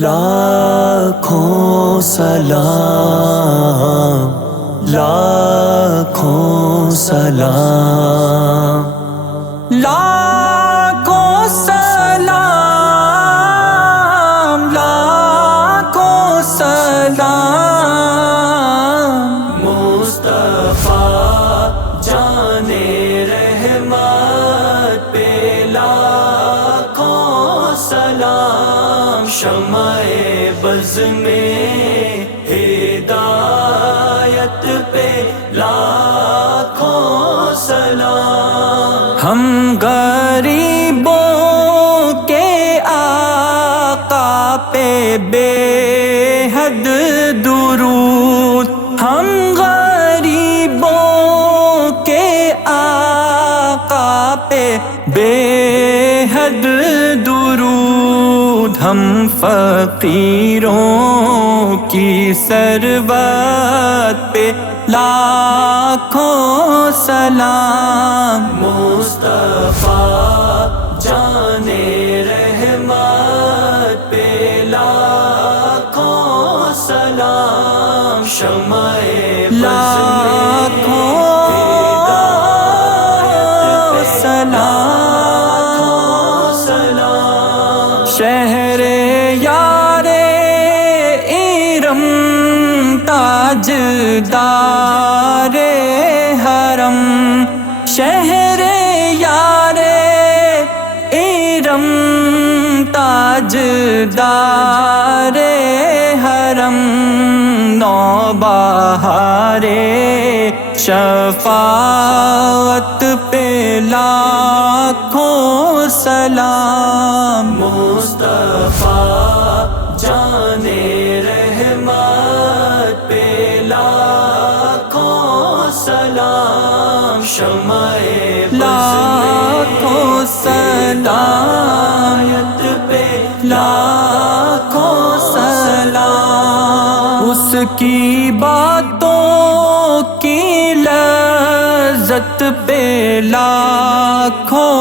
لاکھوں سلام، لاکھوں سلام، لاکھوں سلام، لاکھوں سلام، مصطفیٰ جان رحمت پہ لاکھوں سلام، شمع بز میں ہدایت پہ لاکھوں سلام، ہم غریبوں کے آقا پہ بے حد درود، ہم غریبوں کے آقا پہ بے حد درود، ہم فقیروں کی ثروت پہ لاکھوں سلام، مصطفیٰ جان رحمت پہ لاکھوں سلام، شمع لاکھوں سلام، شہر یار ارم تاجدار حرم، شہر یار ارم تاجدار حرم، نوبہار شفاعت پہ لاکھوں سلام، مصطفیٰ جان رحمت پہ لاکھوں سلام، شمع لاکھوں سلام پہ لاکھوں سلام، اس کی باتوں کی لذت پہ لاکھوں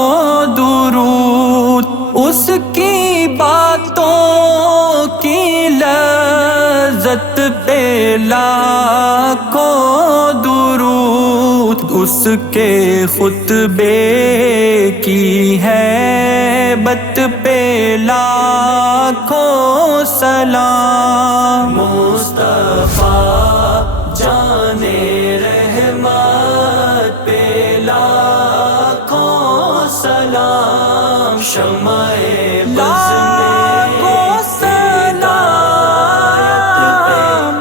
درود، اس کی باتوں کی لذت پہ لاکھوں درود، اس کے خطبے کی ہیبت پہ لاکھوں سلام، مصطفیٰ جان رحمت پہ لاکھوں سلام، شمع لاکھوں سلام،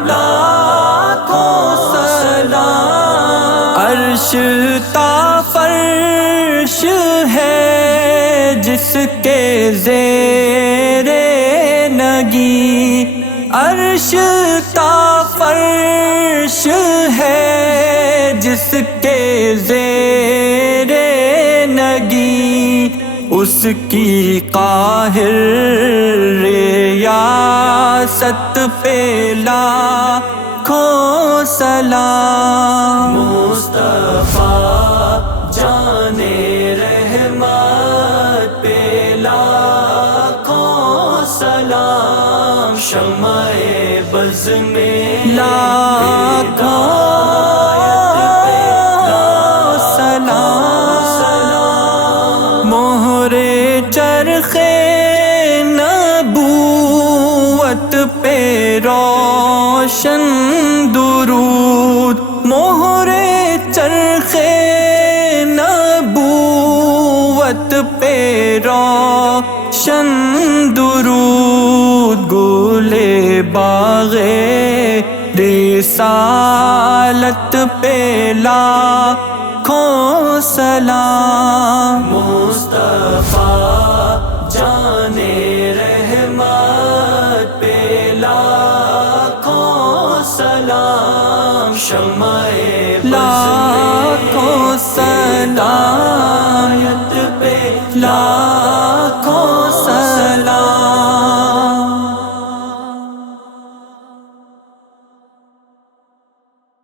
لاکھوں سلام، عرش تا فرش ہے جس کے زیر نگی، عرش تا فرش ہے جس کے زیر نگی، اس کی قاہر ریاست پہ لاکھوں سلام، مصطفیٰ جان رحمت پہ لاکھوں سلام، شمع بز میں لاکھوں سلام، مہر چرخ نبوت پہ روشن درود، مہر چرخ نبوت پہ روشن درود، گل باغ رسالت پہ لاکھوں سلام، مصطفیٰ جان رحمت پہ لاکھوں سلام، شمع لاکھوں سلام،